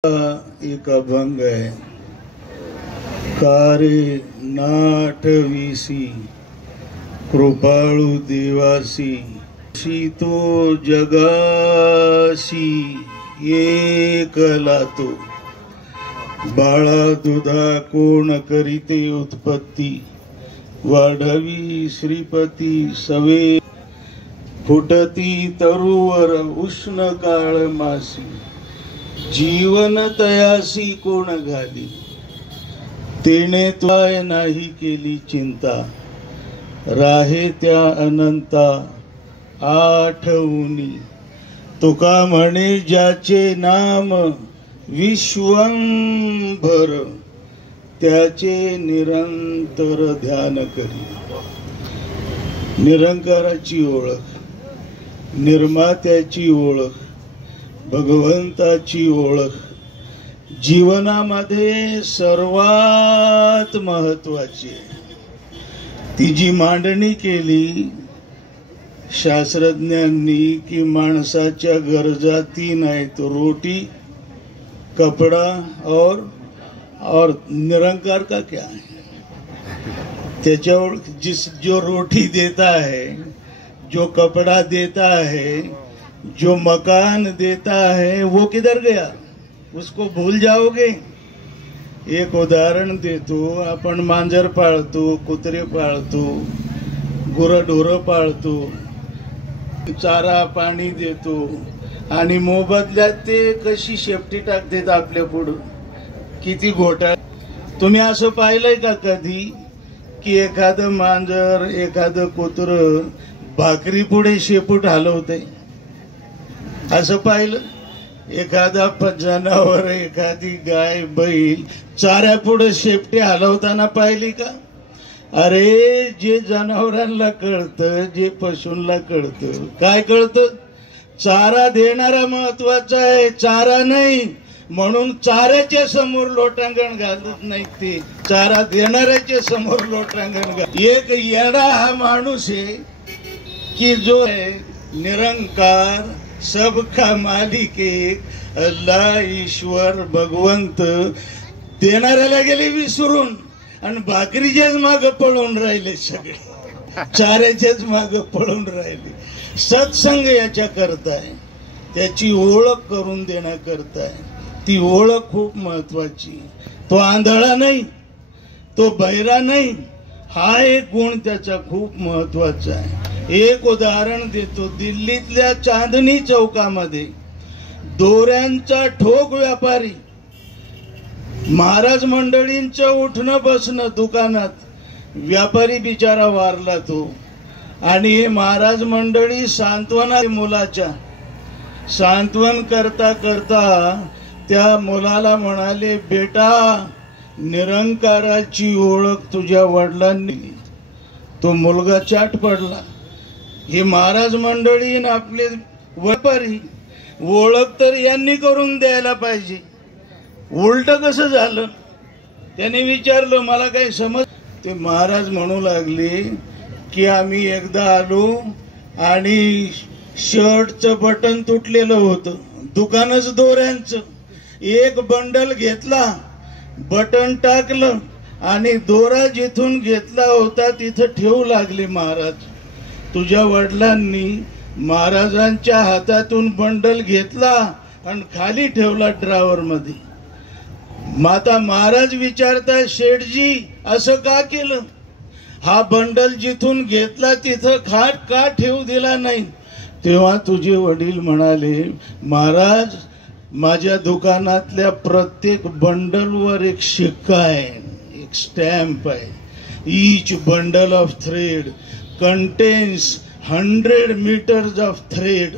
एक अभंग आहे. कारे नाटविसी कृपाळू देवासी तो जगाशी एकला तो. बाळा दुधा कोण करीते उत्पत्ती वाढवी श्रीपती सवे फुटती तरुवर उष्ण काळ मासी. जीवन तयासी कोण घाली तेने तुय नाही केली चिंता. राहे त्या अनंता आठवुनी तुका म्हणे ज्याचे नाम विश्वंभर त्याचे निरंतर ध्यान करी. निरंकाराची ओळख, निर्मात्याची ओळख, भगवंताची ओळख जीवनामध्ये सर्वात महत्वाची आहे. तिची मांडणी केली शास्त्रज्ञांनी की माणसाच्या गरजा तीन आहेत: रोटी, कपड़ा और निरंकार का क्या है. त्याच्यावर जो रोटी देता है, जो कपड़ा देता है, जो मकान देता है, वो किधर गया? उसको भूल जाओगे. एक उदाहरण देतो. आपण मांजर पाळतो, कुत्रे पाळतो, गुरढोरं पाळतो, चारा पाणी देतो आणि मोबदल्यात ते कशी शेपटी टाकतात आपल्या पुढं. किती घोटाळा. तुम्ही असं पाहिलंय का कधी की एखादं मांजर, एखादं कुत्रं भाकरी पुढे शेपूट हलवते? असं पाहिलं? एखादा जनावर, एखादी गाय, बैल चाऱ्या पुढे शेपटी हलवताना पाहिली का? अरे जे जनावरांना कळतं, जे पशूंना कळतं, काय कळतं? चारा देणारा महत्वाचा आहे, चारा नाही. म्हणून चाऱ्याच्या समोर लोटांगण घालत नाही, ते चारा देणाऱ्याच्या समोर लोटांगण घालत. एक येडा हा माणूस आहे की जो है निरंकार, सबका मालिक एक, अल्लाह, ईश्वर, भगवंत देणाऱ्याला गेले विसरून आणि भाकरीच्याच मागे पळून राहिले. सगळे चाऱ्याच्याच मागे पळून राहिले. सत्संग याच्या करताय, त्याची ओळख करून देण्याकरताय. ती ओळख खूप महत्वाची. तो आंधळा नाही, तो बहिरा नाही. हा एक गुण त्याचा खूप महत्वाचा आहे. एक उदाहरण देतो. दिल्लीतल्या चांदणी चौकामध्ये दोऱ्यांचा ठोक व्यापारी, महाराज मंडळींचं उठणं बसणं दुकानात, व्यापारी बिचारा वारला तो. आणि हे महाराज मंडळी सांत्वना, मुलाच्या सांत्वन करता करता त्या मुलाला म्हणाले, बेटा निरंकाराची ओळख तुझ्या वडिलांनी दिली. तो मुलगा चाट पडला. हे महाराज मंडळी ना आपले व्यापारी, ओळख तर यांनी करून द्यायला पाहिजे. उलट कसं झालं? त्याने विचारलं, मला काही समज. ते महाराज म्हणू लागले की आम्ही एकदा आलो आणि शर्टचं बटन तुटलेलं होतं, दुकानच दोऱ्यांचं. एक बंडल घेतला, बटन टाकलं आणि दोरा जिथून घेतला होता तिथं ठेवू लागले महाराज. तुझ्या वडिलांनी महाराजांच्या हातातून बंडल घेतला आणि खाली ठेवला ड्रावर मध्ये. माता महाराज विचारताय, शेठजी असं का केलं? हा बंडल जिथून घेतला तिथं खाट का ठेवू दिला नाही? तेव्हा तुझे वडील म्हणाले, महाराज माझ्या दुकानातल्या प्रत्येक बंडलवर एक शिक्का आहे, एक स्टॅम्प आहे. Each bundle of thread contains 100 meters of thread.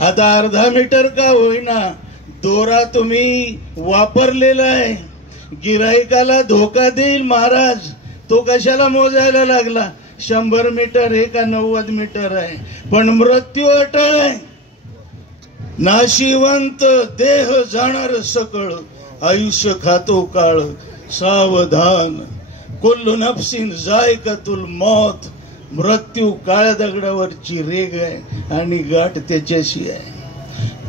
आता अर्धा मीटर का होईना दोरा तुम्ही वापरलेला आहे. गिराईकाला धोका देईल महाराज. तो कशाला मोजायला लागला? 100 मीटर आहे का 90 मीटर आहे? पण मृत्यू अटळ आहे. नाशिवंत देह जाणार सकळ, आयुष्य खातो काळ सावधान. कुल्लू नफ्सिन जायकातुल मौत. मृत्यू काळ्या दगडावरची रेग आहे आणि गाठ त्याच्याशी आहे.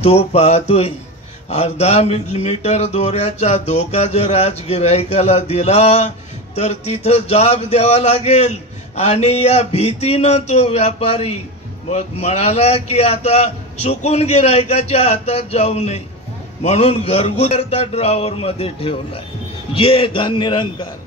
तो पाहतोय अर्धा मीटर दोऱ्याचा धोका जर आज गिरायकाला दिला तर तिथं जाब द्यावा लागेल। आणि या भीतीनं तो व्यापारी म्हणाला की आता चुकून गिरायकाच्या हातात जाऊ नये म्हणून घरगुती ड्रॉवर मध्ये ठेवलाय। ये धन निरंकार,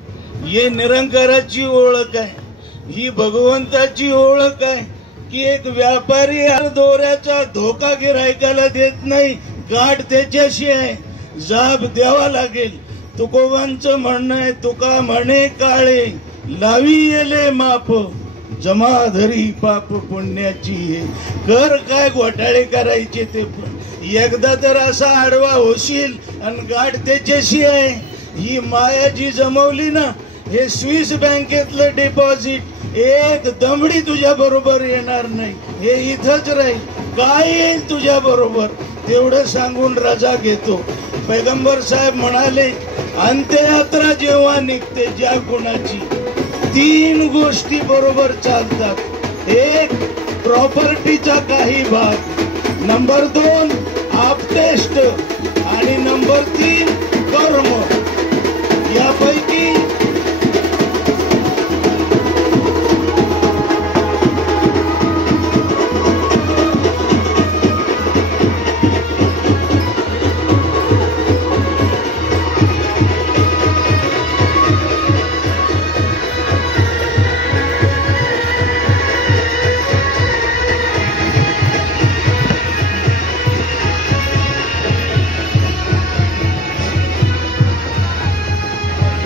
ये निरंकाराची ओळख आहे, ही भगवंताची ओळख आहे की एक व्यापारी दोऱ्याचा धोका गिरायकाला देत नाही, गाठ त्याच्याशी आहे, जाब द्यावा लागेल। तुकोबांचं म्हणणं आहे, तुका म्हणे काळे लावी येले माप, जमा धरी पाप पुण्याची हे। कर काय घोटाळे करायचे ते पण, एकदा तर असा आडवा होशील आणि गाठ त्याच्याशी आहे। ही माया जी जमवली ना, हे स्विस बँकेतलं डिपॉझिट एक दमडी तुझ्या बरोबर येणार नाही, हे इथंच राहील। काय येईल तुझ्या बरोबर तेवढं सांगून रजा घेतो। पैगंबर साहेब म्हणाले, अंत्ययात्रा जेव्हा निघते ज्या गुणाची, 3 गोष्टी बरोबर चालतात। एक, प्रॉपर्टीचा काही भाग, नंबर 2 आपटेष्ट आणि नंबर 3 कर्म। यापैकी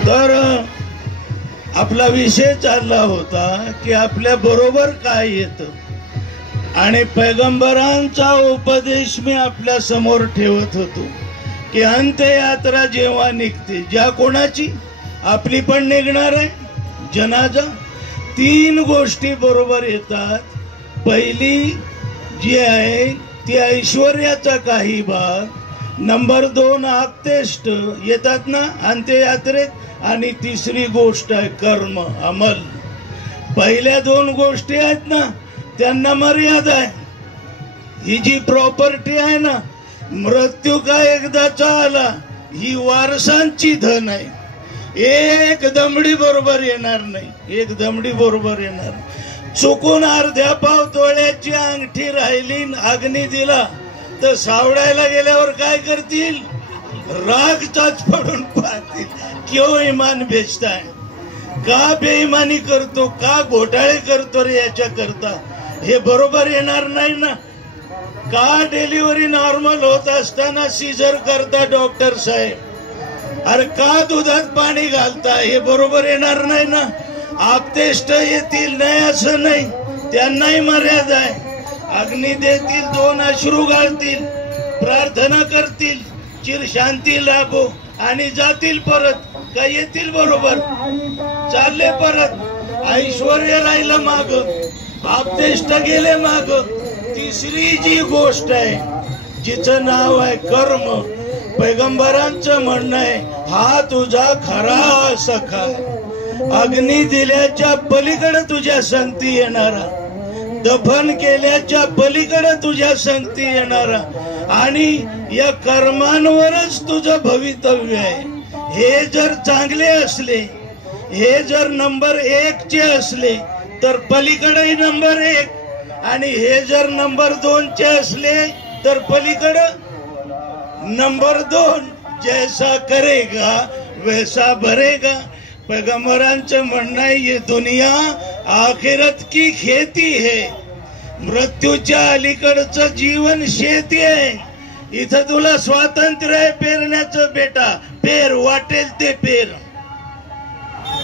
तर आपला विषय चालला होता की आपल्या बरोबर काय येतं आणि पैगंबरांचा उपदेश मी आपल्या समोर ठेवत होतो की अंत्ययात्रा जेव्हा निघते ज्या कोणाची, आपली पण निघणार आहे जनाजा, 3 गोष्टी बरोबर येतात। पहिली जी आहे ती ऐश्वर्याचा काही भाग, नंबर 2 आपतेष्ट येतात ना अंत्ययात्रेत, आणि तिसरी गोष्ट आहे कर्म अमल। पहिल्या 2 गोष्टी आहेत ना त्यांना मर्यादा आहे। ही जी प्रॉपर्टी आहे ना, मृत्यू का एकदाचा आला, ही वारसांची धन आहे, एक दमडी बरोबर येणार नाही, एक दमडी बरोबर येणार। चुकून अर्ध्या पाव तोळ्याची अंगठी राहिली, अग्नी दिला तर सावडायला गेल्यावर काय करतील, राग चाच पडून पाहतील, क्यों ईमान बेचता है, का बेईमानी करतो, का घोटाळे करतो रे याच्या करता, हे बरोबर येणार नाही ना। का डिलिव्हरी नॉर्मल होत असताना सीझर करता डॉक्टर साहेब, अरे का दुधात पाणी घालता, हे बरोबर येणार नाही ना। आपतेष्ट येतील नाही असं नाही, त्यांनाही मर्यादा आहे। अग्नी देतील, 2 अश्रू घालतील, प्रार्थना करतील, चिर शांती लाभो आणि जातील परत, का येतील बरोबर, चालले परत। ऐश्वर्य राहिलं माग, आपतेष्ट गेले माग। तिसरी जी गोष्ट आहे जिचं नाव आहे कर्म, पैगंबरांचं म्हणणं आहे हा तुझा खरा सखा, अग्नी दिल्याच्या पलीकडे तुझ्या संगती येणारा, दफन केल्याच्या पलीकडे तुझ्या संगती येणारा, आणि या कर्मांवरच तुझं भवितव्य आहे। हे जर चांगले असले, हे जर नंबर 1 चे असले तर पलीकडे नंबर 1, आणि हे जर नंबर 2 चे असले तर पलीकडे नंबर 2। जैसा करेगा वैसा भरेगा। पैगंबरांचं म्हणणं आहे ये दुनिया आखिरत की खेती है, मृत्यूच्या अलीकडचं जीवन शेती आहे। इथं तुला स्वातंत्र्य आहे पेरण्याचं, बेटा पेर, वाटेल ते पेर,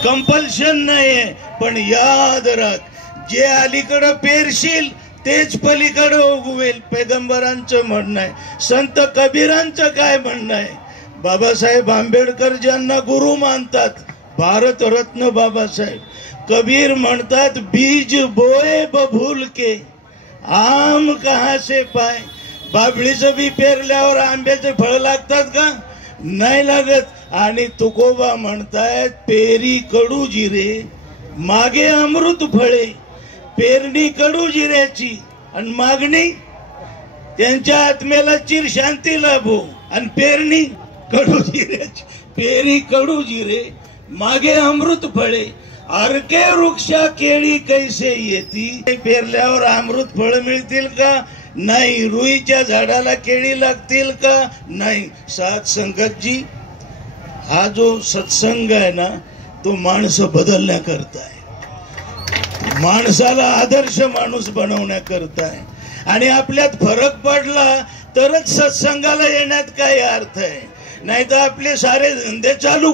कंपल्शन नाहीये, पण याद राख जे अलीकडं पेरशील तेच पलीकडे उगवेल, पैगंबरांचं म्हणणं आहे। संत कबीरांचं काय म्हणणं आहे, बाबासाहेब आंबेडकर ज्यांना गुरु मानतात, भारतरत्न बाबासाहेब, कबीर म्हणतात बीज बोए बभूल के आम कहां से पाए। बाबळीचं बी पेरल्यावर आंब्याचे फळ लागतात का, नाही लागत। आणि तुकोबा म्हणतायत पेरी कडू जिरे मागे अमृत फळे, पेरणी कडू जिऱ्याची आणि मागणी त्यांच्या आत्म्याला चिर शांती लाभो। आणि पेरणी कडू जिऱ्याची, पेरी कडू जिरे मागे अमृत फळे, अर्के वृक्षा केळी कैसे येती. पेरल्यावर अमृत फळ मिळतील का? नाही. रुईच्या झाडाला केळी लागतील का? नाही. सात संगतजी, हा जो सत्संग आहे ना, तो माणसं बदलण्याकरता आहे, माणसाला आदर्श माणूस बनवण्याकरता आहे. आणि आपल्यात फरक पडला तरच सत्संगाला येण्यात काय अर्थ आहे. नाही तर आपले सारे धंदे चालू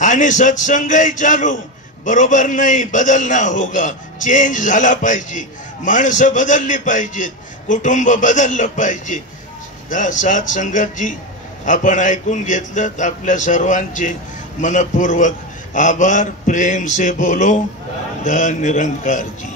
आणि सत्संगही चालू, बरोबर नाही. बदलना होगा, चेंज झाला पाहिजे, माणसं बदलली पाहिजेत, कुटुंब बदललं पाहिजे. सात संगतजी, आपण ऐकून घेतलं. आपल्या सर्वांचे मनपूर्वक आभार. प्रेम से बोलो, धन निरंकार जी.